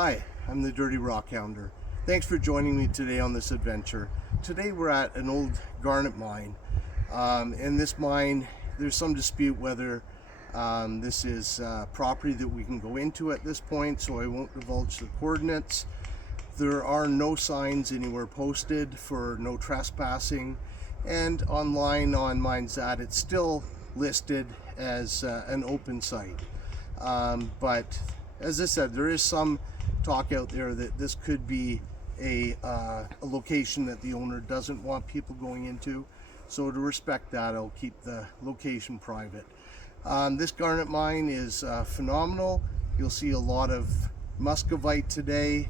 Hi, I'm the Dirty Rock Hounder. Thanks for joining me today on this adventure. Today we're at an old garnet mine. In this mine, there's some dispute whether this is property that we can go into at this point, so I won't divulge the coordinates. There are no signs anywhere posted for no trespassing, and online on MineZat it's still listed as an open site. But as I said, there is some talk out there that this could be a location that the owner doesn't want people going into. So to respect that, I'll keep the location private. This garnet mine is phenomenal. You'll see a lot of muscovite today,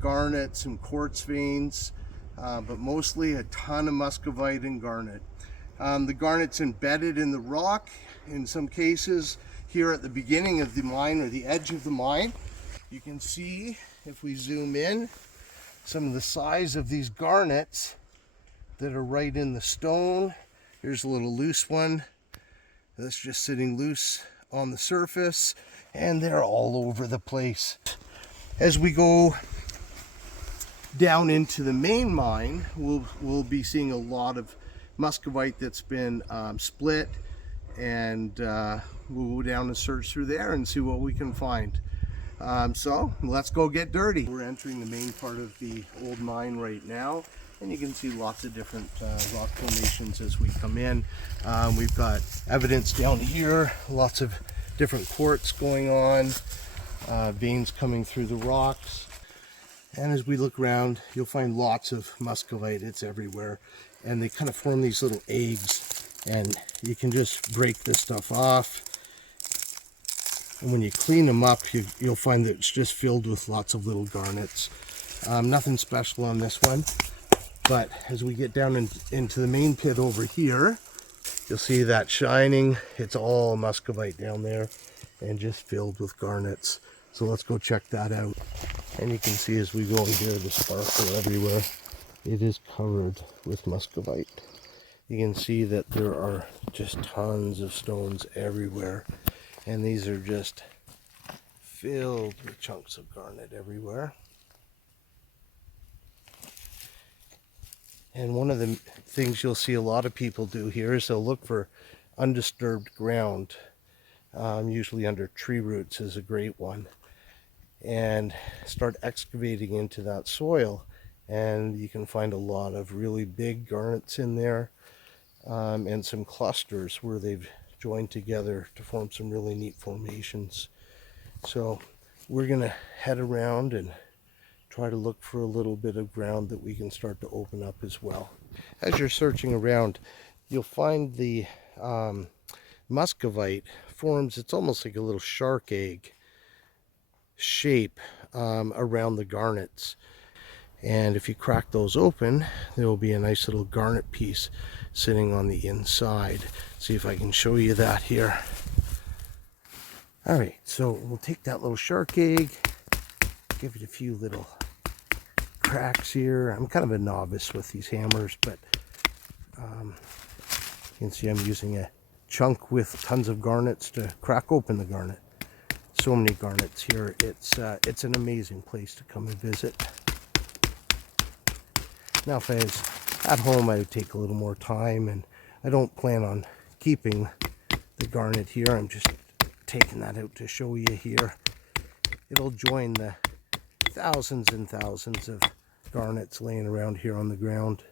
garnets and quartz veins, but mostly a ton of muscovite and garnet. The garnet's embedded in the rock in some cases. Here at the beginning of the mine, or the edge of the mine, you can see, if we zoom in, some of the size of these garnets that are right in the stone. Here's a little loose one that's just sitting loose on the surface, and they're all over the place. As we go down into the main mine, we'll be seeing a lot of muscovite that's been split, and we'll go down and search through there and see what we can find. So let's go get dirty. We're entering the main part of the old mine right now, and you can see lots of different rock formations as we come in. We've got evidence down here, lots of different quartz going on, veins coming through the rocks. And as we look around, you'll find lots of muscovite. It's everywhere, and they kind of form these little eggs, and you can just break this stuff off. And when you clean them up, you'll find that it's just filled with lots of little garnets. Nothing special on this one, but as we get down into the main pit over here, you'll see that shining. It's all muscovite down there and just filled with garnets. So let's go check that out. And you can see as we go in here, the sparkle everywhere. It is covered with muscovite. You can see that there are just tons of stones everywhere. And these are just filled with chunks of garnet everywhere. And one of the things you'll see a lot of people do here is they'll look for undisturbed ground. Usually under tree roots is a great one. And start excavating into that soil. And you can find a lot of really big garnets in there, and some clusters where they've joined together to form some really neat formations. So we're gonna head around and try to look for a little bit of ground that we can start to open up as well. As you're searching around, you'll find the muscovite forms, it's almost like a little shark egg shape around the garnets. And if you crack those open, there will be a nice little garnet piece sitting on the inside. See if I can show you that here. All right, so we'll take that little shark egg, give it a few little cracks here. I'm kind of a novice with these hammers, but you can see I'm using a chunk with tons of garnets to crack open the garnet. So many garnets here. It's an amazing place to come and visit. Now, if I was at home, I would take a little more time, and I don't plan on keeping the garnet here. I'm just taking that out to show you here. It'll join the thousands and thousands of garnets laying around here on the ground.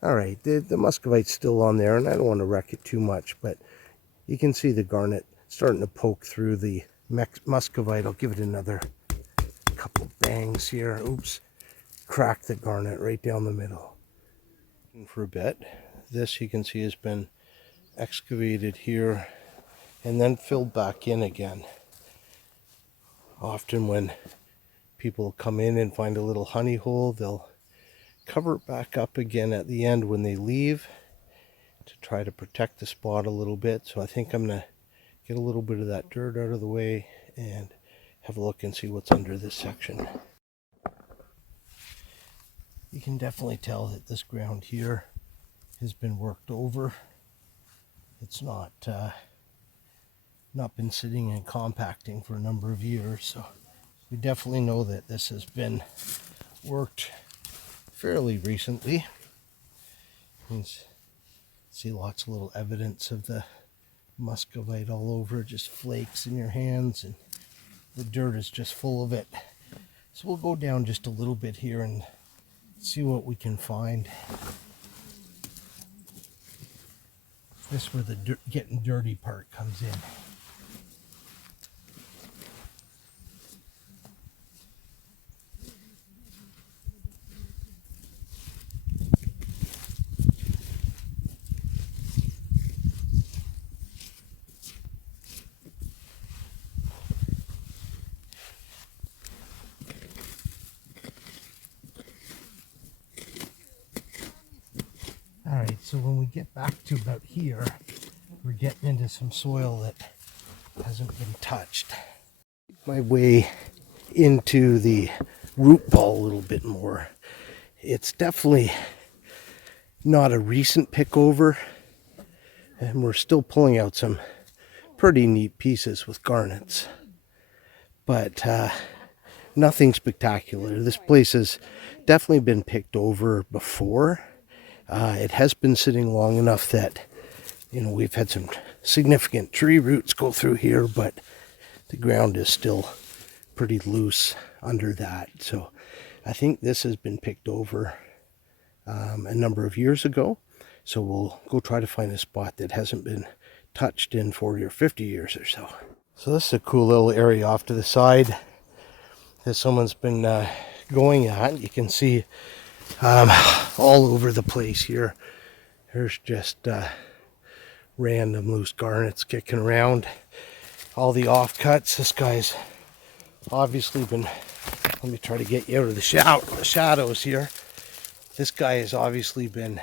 All right, the muscovite's still on there, and I don't want to wreck it too much, but you can see the garnet starting to poke through the muscovite. I'll give it another couple bangs here. Oops. Crack the garnet right down the middle. And for a bit, this you can see has been excavated here and then filled back in again. Often when people come in and find a little honey hole, they'll cover it back up again at the end when they leave to try to protect the spot a little bit. So I think I'm going to get a little bit of that dirt out of the way and have a look and see what's under this section. You can definitely tell that this ground here has been worked over. It's not been sitting and compacting for a number of years, so We definitely know that this has been worked fairly recently. You can see lots of little evidence of the muscovite all over, just flakes in your hands, and the dirt is just full of it. So we'll go down just a little bit here and see what we can find. This is where the getting dirty part comes in. Alright, so when we get back to about here, we're getting into some soil that hasn't been touched. My way into the root ball a little bit more. It's definitely not a recent pick over, and we're still pulling out some pretty neat pieces with garnets, but nothing spectacular. This place has definitely been picked over before. It has been sitting long enough that, you know, we've had some significant tree roots go through here, but the ground is still pretty loose under that. So I think this has been picked over a number of years ago. So we'll go try to find a spot that hasn't been touched in 40 or 50 years or so. So this is a cool little area off to the side that someone's been going at. You can see all over the place here. There's just random loose garnets kicking around. All the offcuts. This guy's obviously been, let me try to get you out of the shadows here. This guy has obviously been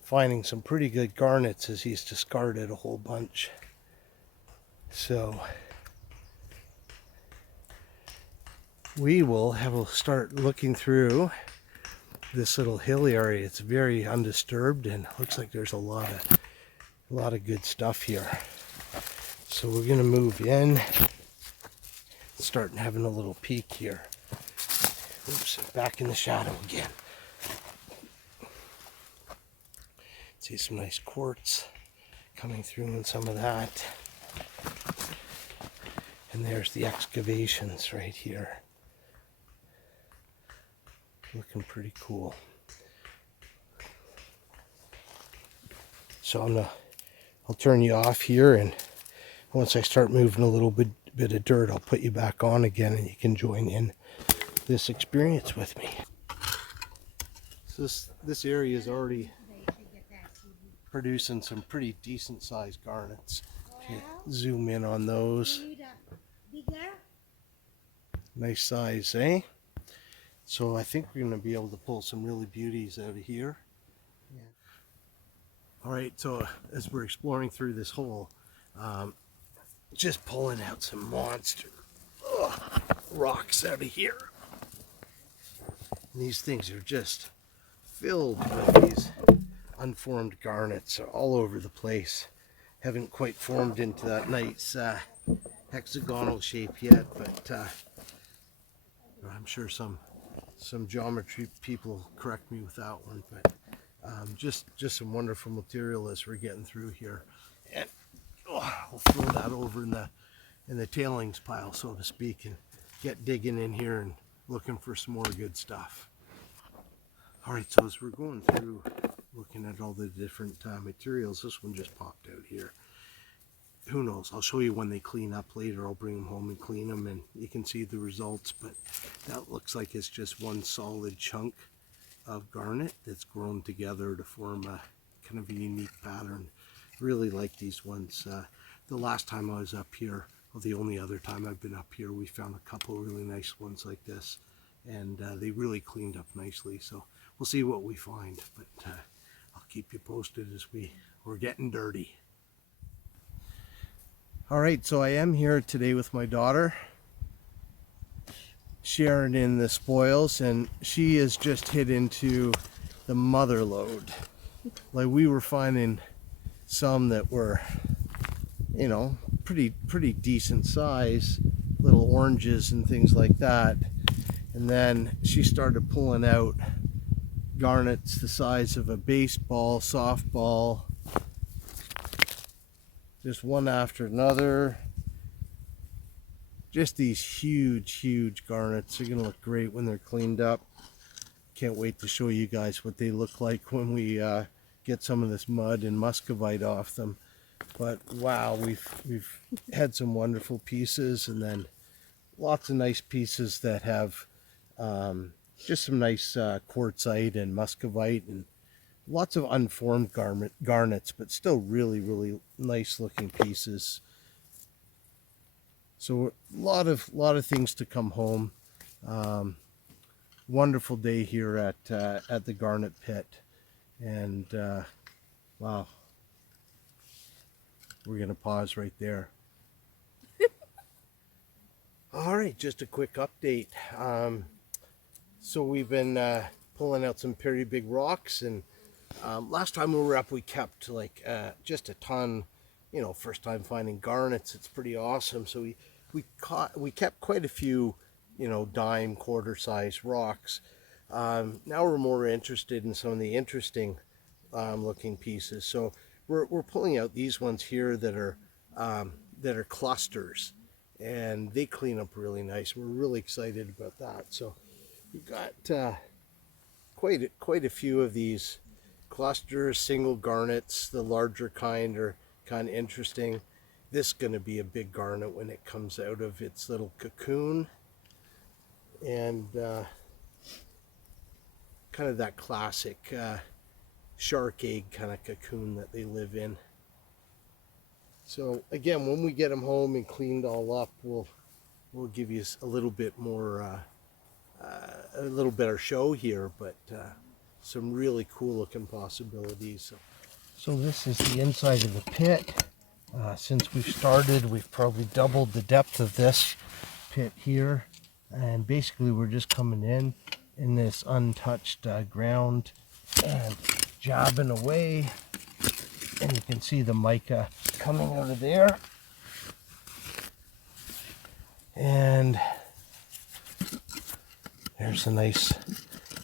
finding some pretty good garnets as he's discarded a whole bunch. So we will start looking through this little hill area. It's very undisturbed and looks like there's a lot of good stuff here. So we're gonna move in, start having a little peek here. Oops, back in the shadow again. See some nice quartz coming through in some of that. And there's the excavations right here. Looking pretty cool. So I'll turn you off here, and once I start moving a little bit of dirt, I'll put you back on again and you can join in this experience with me. So this area is already producing some pretty decent sized garnets. If you zoom in on those. Nice size, eh? So I think we're going to be able to pull some really beauties out of here. Yeah. All right, so as we're exploring through this hole, just pulling out some monster rocks out of here. And these things are just filled with these unformed garnets all over the place. Haven't quite formed into that nice hexagonal shape yet, but I'm sure some geometry people correct me with that one, but just some wonderful material as we're getting through here. And I'll throw that over in the tailings pile, so to speak, and get digging in here and looking for some more good stuff. All right, so as we're going through looking at all the different materials, this one just popped out here. Who knows, I'll show you when they clean up later. I'll bring them home and clean them and you can see the results, but that looks like it's just one solid chunk of garnet that's grown together to form a kind of a unique pattern. Really like these ones. The last time I was up here, or the only other time I've been up here, we found a couple really nice ones like this, and they really cleaned up nicely. So we'll see what we find, but I'll keep you posted as we're getting dirty. All right, so I am here today with my daughter, sharing in the spoils, and she has just hit into the mother lode. Like, we were finding some that were, you know, pretty decent size, little oranges and things like that. And then she started pulling out garnets the size of a baseball, softball, just one after another. Just these huge garnets. They're gonna look great when they're cleaned up. Can't wait to show you guys what they look like when we get some of this mud and muscovite off them. But wow, we've had some wonderful pieces, and then lots of nice pieces that have just some nice quartzite and muscovite, and lots of unformed garnets, but still really nice looking pieces. So a lot of things to come home. Wonderful day here at the Garnet Pit, and wow, we're gonna pause right there. All right, just a quick update. So we've been pulling out some pretty big rocks, and last time we were up, we kept like just a ton. You know, first time finding garnets, it's pretty awesome. So we kept quite a few, you know, dime, quarter size rocks. Now we're more interested in some of the interesting looking pieces. So we're pulling out these ones here that are clusters, and they clean up really nice. We're really excited about that. So we've got quite a few of these clusters, single garnets. The larger kind are kind of interesting. This is going to be a big garnet when it comes out of its little cocoon, and kind of that classic shark egg kind of cocoon that they live in. So again, when we get them home and cleaned all up, we'll give you a little bit more, a little better show here, but some really cool looking possibilities. So this is the inside of the pit. Since we've started, we've probably doubled the depth of this pit here, and basically we're just coming in this untouched ground and jabbing away, and you can see the mica coming out of there, and there's a nice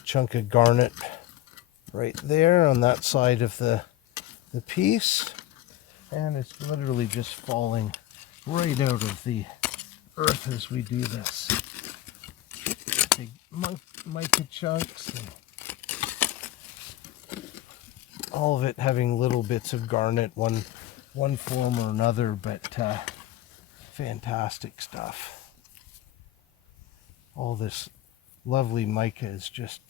chunk of garnet right there on that side of the piece, and it's literally just falling right out of the earth as we do this. Big mica chunks, and all of it having little bits of garnet, one form or another, but fantastic stuff. All this lovely mica is just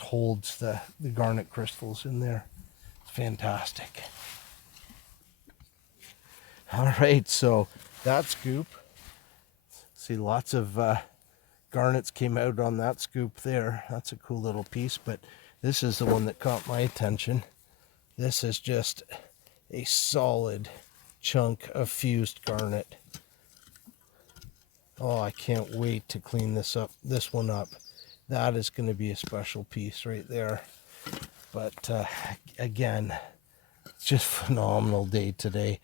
holds the garnet crystals in there. It's fantastic. All right, so that scoop, see lots of garnets came out on that scoop there. That's a cool little piece, but this is the one that caught my attention. This is just a solid chunk of fused garnet. Oh, I can't wait to clean this one up. That is going to be a special piece right there. But again, it's just phenomenal day today,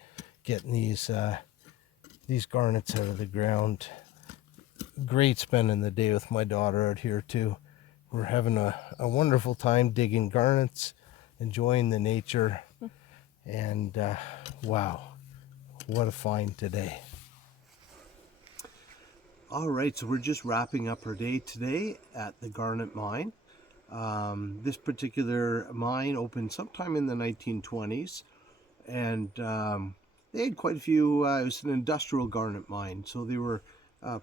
getting these garnets out of the ground. Great spending the day with my daughter out here too. We're having a wonderful time digging garnets, enjoying the nature, and wow, what a find today. All right, so we're just wrapping up our day today at the Garnet Mine. This particular mine opened sometime in the 1920s, and they had quite a few. It was an industrial garnet mine, so they were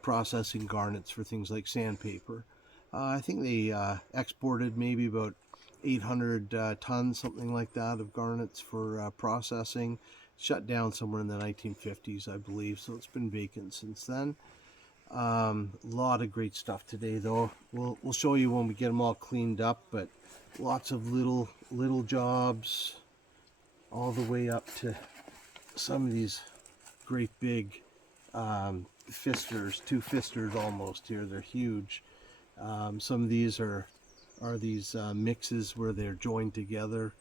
processing garnets for things like sandpaper. I think they exported maybe about 800 tons, something like that, of garnets for processing. Shut down somewhere in the 1950s, I believe, so it's been vacant since then. A lot of great stuff today, though. We'll show you when we get them all cleaned up, but lots of little jobs, all the way up to some of these great big fisters, 2 fisters almost here. They're huge. Some of these are these mixes where they're joined together.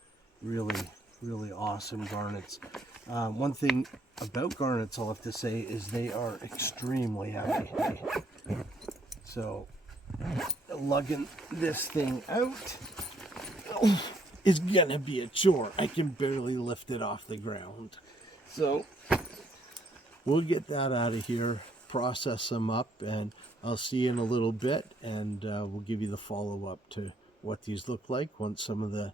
Really awesome garnets. One thing about garnets, I'll have to say, is they are extremely heavy. So lugging this thing out is gonna be a chore. I can barely lift it off the ground. So we'll get that out of here, process them up, and I'll see you in a little bit, and we'll give you the follow-up to what these look like once some of the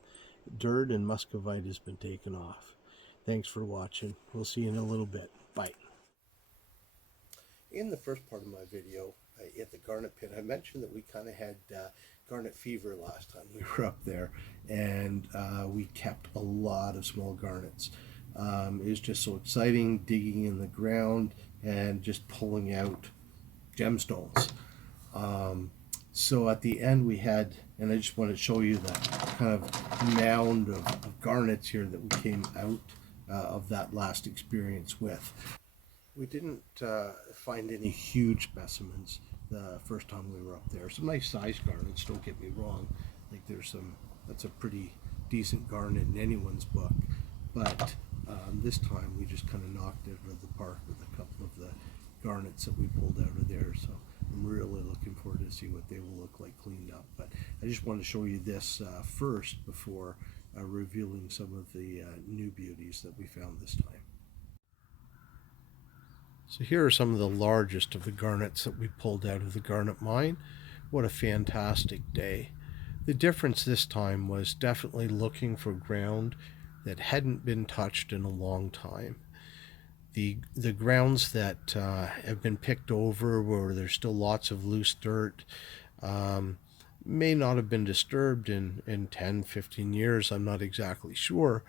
dirt and muscovite has been taken off. Thanks for watching. We'll see you in a little bit. Bye. In the first part of my video at the garnet pit, I mentioned that we kind of had garnet fever last time we were up there, and we kept a lot of small garnets. It was just so exciting digging in the ground and just pulling out gemstones. So at the end we had, and I just want to show you that kind of mound of garnets here that we came out of that last experience with. We didn't find any huge specimens the first time we were up there. Some nice sized garnets, don't get me wrong. Like there's some, that's a pretty decent garnet in anyone's book. But this time we just kind of knocked it out of the park with a couple of the garnets that we pulled out of there. So I'm really looking forward to see what they will look like cleaned up. But I just want to show you this first before revealing some of the new beauties that we found this time. So here are some of the largest of the garnets that we pulled out of the garnet mine. What a fantastic day. The difference this time was definitely looking for ground that hadn't been touched in a long time. The grounds that have been picked over where there's still lots of loose dirt may not have been disturbed in 10, 15 years, I'm not exactly sure,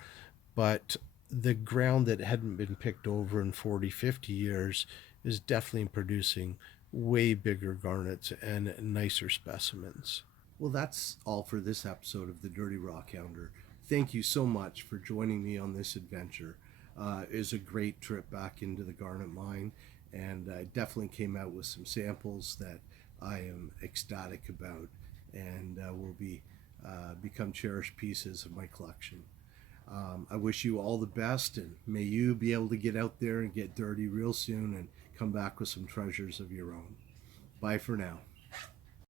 but the ground that hadn't been picked over in 40, 50 years is definitely producing way bigger garnets and nicer specimens. Well, that's all for this episode of the Dirty Rock Hounder. Thank you so much for joining me on this adventure. It was a great trip back into the garnet mine, and I definitely came out with some samples that I am ecstatic about, and will become cherished pieces of my collection. I wish you all the best, and may you be able to get out there and get dirty real soon and come back with some treasures of your own. Bye for now.